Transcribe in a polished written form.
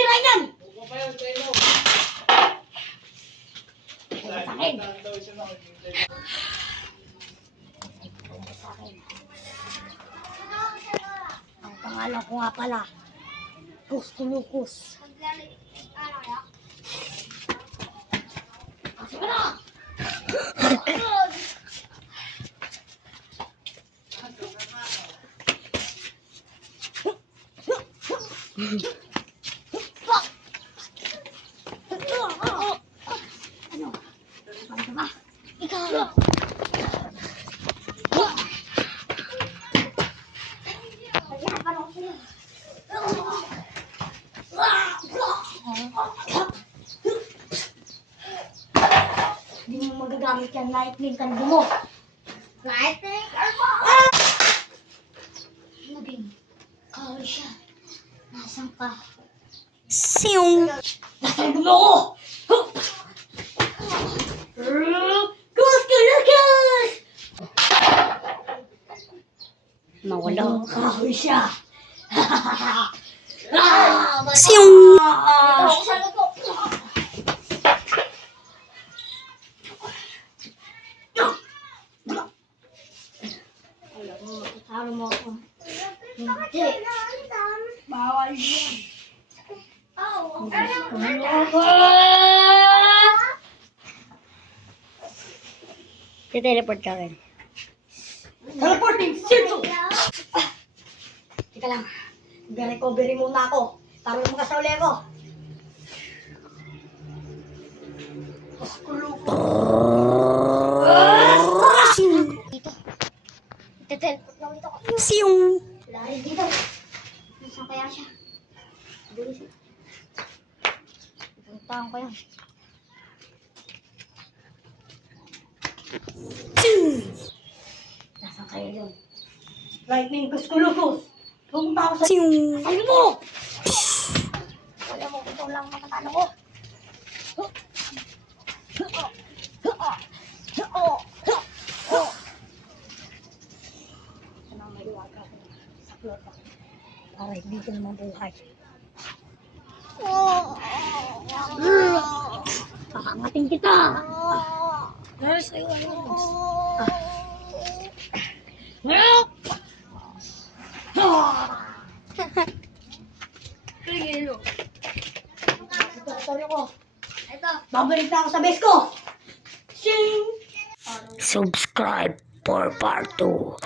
sirain yan! Sa akin. Ang pangalan ko nga pala, Kuskulukos. Sige na! Ano? Ano ba? Ikaw! Hindi mo magagamit yan, lightning kalbo mo. Lightning kalbo! Naging kawal siya. Nasaan ka? Siyong! Nasalbo mo ako! Kuskulukos! Nawala. Kahoy siya. Siyong! Alam mo ako. Hindi. Bawal yan. Teleport ka rin. Teleporting! Sino? Teka lang. Recovery muna ako. Para makasauli ako. Dito. Teleport lang dito. Siyong! Wala rin dito. Nasaan kaya siya? Dito siya. Puntahan ko yan. Nasaan kaya yun? Lightning Kuskulukos! Pumunta ako sa... Siyong! Ano mo? Wala mo, ito lang matatalo ko. Ano may iwaga ko sa klota. Para hindi ko naman buhay. Pakangating kita! Nurse, ayaw, babalik na ako sa base ko. Shing! Subscribe for part 2.